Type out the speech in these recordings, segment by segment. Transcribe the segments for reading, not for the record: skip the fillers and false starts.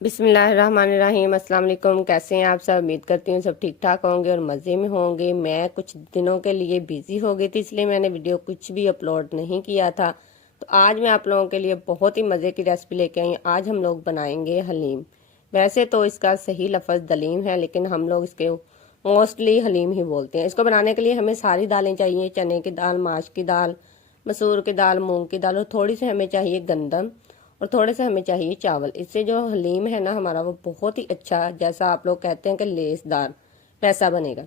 बिस्मिल्लाहिर्रहमानिर्रहीम। अस्सलाम वालेकुम। कैसे हैं आप सब? उम्मीद करती हूँ सब ठीक ठाक होंगे और मज़े में होंगे। मैं कुछ दिनों के लिए बिज़ी हो गई थी, इसलिए मैंने वीडियो कुछ भी अपलोड नहीं किया था। तो आज मैं आप लोगों के लिए बहुत ही मज़े की रेसिपी लेके आई। आज हम लोग बनाएंगे हलीम। वैसे तो इसका सही लफ्ज़ दलीम है, लेकिन हम लोग इसके मोस्टली हलीम ही बोलते हैं। इसको बनाने के लिए हमें सारी दालें चाहिए। चने की दाल, माश की दाल, मसूर की दाल, मूंग की दाल, और थोड़ी सी हमें चाहिए गंदम, और थोड़े से हमें चाहिए चावल। इससे जो हलीम है ना हमारा, वो बहुत ही अच्छा, जैसा आप लोग कहते हैं कि लेसदार, वैसा बनेगा।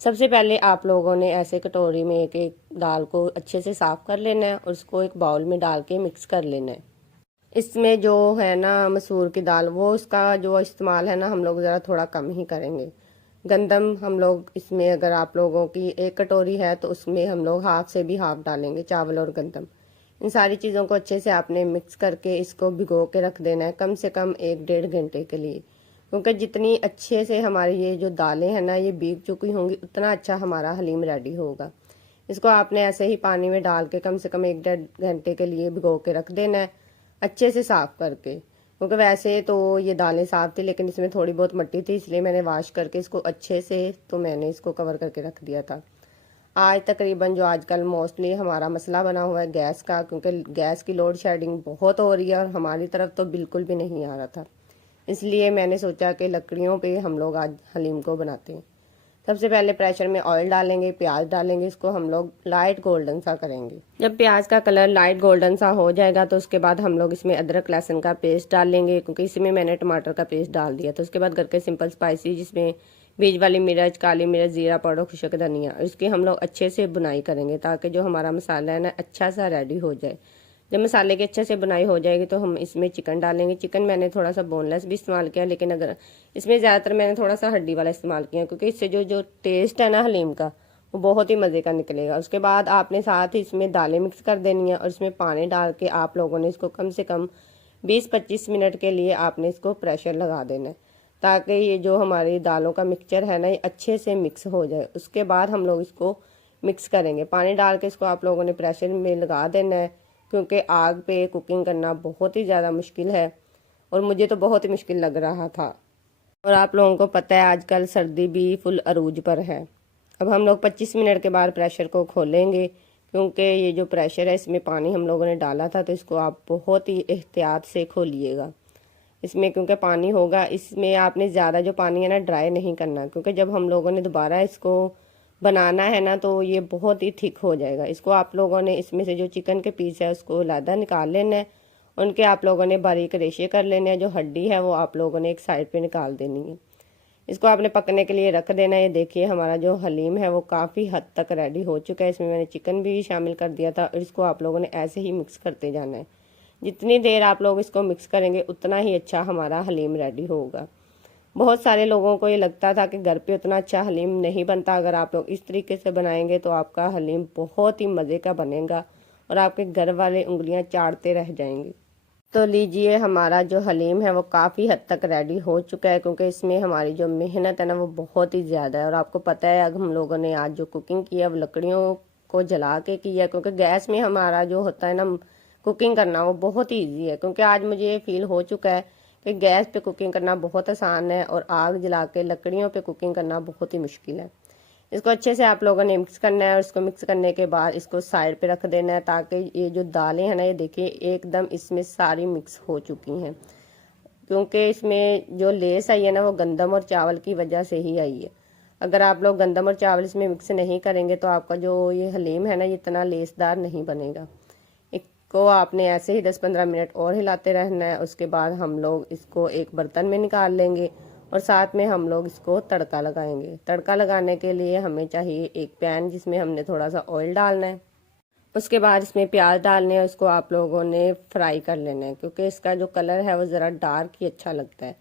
सबसे पहले आप लोगों ने ऐसे कटोरी में एक एक दाल को अच्छे से साफ कर लेना है और उसको एक बाउल में डाल के मिक्स कर लेना है। इसमें जो है ना मसूर की दाल, वो उसका जो इस्तेमाल है ना हम लोग ज़रा थोड़ा कम ही करेंगे। गंदम हम लोग इसमें, अगर आप लोगों की एक कटोरी है तो उसमें हम लोग हाफ से भी हाफ डालेंगे, चावल और गंदम। इन सारी चीज़ों को अच्छे से आपने मिक्स करके इसको भिगो के रख देना है कम से कम 1-1.5 घंटे के लिए, क्योंकि जितनी अच्छे से हमारी ये जो दालें हैं ना ये भीग चुकी होंगी, उतना अच्छा हमारा हलीम रेडी होगा। इसको आपने ऐसे ही पानी में डाल के कम से कम 1-1.5 घंटे के लिए भिगो के रख देना है, अच्छे से साफ करके। क्योंकि वैसे तो ये दालें साफ थी, लेकिन इसमें थोड़ी बहुत मिट्टी थी, इसलिए मैंने वॉश करके इसको अच्छे से तो मैंने इसको कवर करके रख दिया था। आज तकरीबन जो आजकल मोस्टली हमारा मसला बना हुआ है गैस का, क्योंकि गैस की लोड शेडिंग बहुत हो रही है और हमारी तरफ तो बिल्कुल भी नहीं आ रहा था, इसलिए मैंने सोचा कि लकड़ियों पे हम लोग आज हलीम को बनाते हैं। सबसे पहले प्रेशर में ऑयल डालेंगे, प्याज डालेंगे, इसको हम लोग लाइट गोल्डन सा करेंगे। जब प्याज का कलर लाइट गोल्डन सा हो जाएगा तो उसके बाद हम लोग इसमें अदरक लहसुन का पेस्ट डालेंगे, क्योंकि इसमें मैंने टमाटर का पेस्ट डाल दिया। तो उसके बाद घर के सिंपल स्पाइसी, जिसमें बीज वाली मिर्च, काली मिर्च, जीरा पाउडर, खुशक धनिया, इसकी हम लोग अच्छे से बुनाई करेंगे ताकि जो हमारा मसाला है ना अच्छा सा रेडी हो जाए। जब मसाले की अच्छे से बुनाई हो जाएगी तो हम इसमें चिकन डालेंगे। चिकन मैंने थोड़ा सा बोनलेस भी इस्तेमाल किया, लेकिन अगर इसमें ज़्यादातर मैंने थोड़ा सा हड्डी वाला इस्तेमाल किया, क्योंकि इससे जो जो टेस्ट है ना हलीम का, वो बहुत ही मज़े का निकलेगा। उसके बाद आपने साथ ही इसमें दालें मिक्स कर देनी है और इसमें पानी डाल के आप लोगों ने इसको कम से कम 20-25 मिनट के लिए आपने इसको प्रेशर लगा देना है, ताकि ये जो हमारी दालों का मिक्सचर है ना ये अच्छे से मिक्स हो जाए। उसके बाद हम लोग इसको मिक्स करेंगे। पानी डाल के इसको आप लोगों ने प्रेशर में लगा देना है, क्योंकि आग पे कुकिंग करना बहुत ही ज़्यादा मुश्किल है और मुझे तो बहुत ही मुश्किल लग रहा था। और आप लोगों को पता है आजकल सर्दी भी फुल अरूज पर है। अब हम लोग 25 मिनट के बाद प्रेशर को खोलेंगे, क्योंकि ये जो प्रेशर है इसमें पानी हम लोगों ने डाला था, तो इसको आप बहुत ही एहतियात से खोलिएगा। इसमें क्योंकि पानी होगा, इसमें आपने ज़्यादा जो पानी है ना ड्राई नहीं करना, क्योंकि जब हम लोगों ने दोबारा इसको बनाना है ना तो ये बहुत ही थिक हो जाएगा। इसको आप लोगों ने इसमें से जो चिकन के पीस है उसको लादा निकाल लेना है, उनके आप लोगों ने बारीक रेशे कर लेने हैं। जो हड्डी है वो आप लोगों ने एक साइड पे निकाल देनी है। इसको आपने पकने के लिए रख देना है। ये देखिए हमारा जो हलीम है वो काफ़ी हद तक रेडी हो चुका है। इसमें मैंने चिकन भी शामिल कर दिया था और इसको आप लोगों ने ऐसे ही मिक्स करते जाना है। जितनी देर आप लोग इसको मिक्स करेंगे उतना ही अच्छा हमारा हलीम रेडी होगा। बहुत सारे लोगों को ये लगता था कि घर पे उतना अच्छा हलीम नहीं बनता। अगर आप लोग इस तरीके से बनाएंगे तो आपका हलीम बहुत ही मज़े का बनेगा और आपके घर वाले उंगलियां चाटते रह जाएंगे। तो लीजिए हमारा जो हलीम है वो काफ़ी हद तक रेडी हो चुका है, क्योंकि इसमें हमारी जो मेहनत है ना वो बहुत ही ज़्यादा है। और आपको पता है अब हम लोगों ने आज जो कुकिंग की है वो लकड़ियों को जला के की है, क्योंकि गैस में हमारा जो होता है ना कुकिंग करना वो बहुत ही ईजी है। क्योंकि आज मुझे ये फील हो चुका है कि गैस पे कुकिंग करना बहुत आसान है और आग जला के लकड़ियों पे कुकिंग करना बहुत ही मुश्किल है। इसको अच्छे से आप लोगों ने मिक्स करना है और इसको मिक्स करने के बाद इसको साइड पे रख देना है, ताकि ये जो दालें हैं ना ये देखिए एकदम इसमें सारी मिक्स हो चुकी हैं। क्योंकि इसमें जो लेस आई है ना वो गंदम और चावल की वजह से ही आई है। अगर आप लोग गंदम और चावल इसमें मिक्स नहीं करेंगे तो आपका जो ये हलीम है ना ये इतना लेसदार नहीं बनेगा। इसको आपने ऐसे ही 10-15 मिनट और हिलाते रहना है। उसके बाद हम लोग इसको एक बर्तन में निकाल लेंगे और साथ में हम लोग इसको तड़का लगाएंगे। तड़का लगाने के लिए हमें चाहिए एक पैन, जिसमें हमने थोड़ा सा ऑयल डालना है। उसके बाद इसमें प्याज डालने हैं, उसको आप लोगों ने फ्राई कर लेना है, क्योंकि इसका जो कलर है वो ज़रा डार्क ही अच्छा लगता है।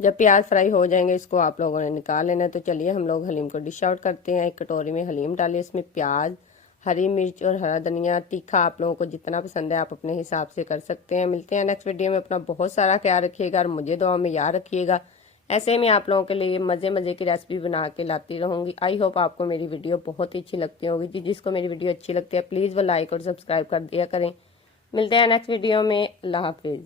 जब प्याज फ्राई हो जाएंगे इसको आप लोगों ने निकाल लेना है। तो चलिए हम लोग हलीम को डिश आउट करते हैं। एक कटोरी में हलीम डालिए, इसमें प्याज, हरी मिर्च और हरा धनिया, तीखा आप लोगों को जितना पसंद है आप अपने हिसाब से कर सकते हैं। मिलते हैं नेक्स्ट वीडियो में। अपना बहुत सारा ख्याल रखिएगा और मुझे दुआ में याद रखिएगा। ऐसे में आप लोगों के लिए मज़े मज़े की रेसिपी बना के लाती रहूँगी। आई होप आपको मेरी वीडियो बहुत ही अच्छी लगती होगी। जिसको मेरी वीडियो अच्छी लगती है प्लीज़ वो लाइक और सब्सक्राइब कर दिया करें। मिलते हैं नेक्स्ट वीडियो में। अल्लाह हाफिज़।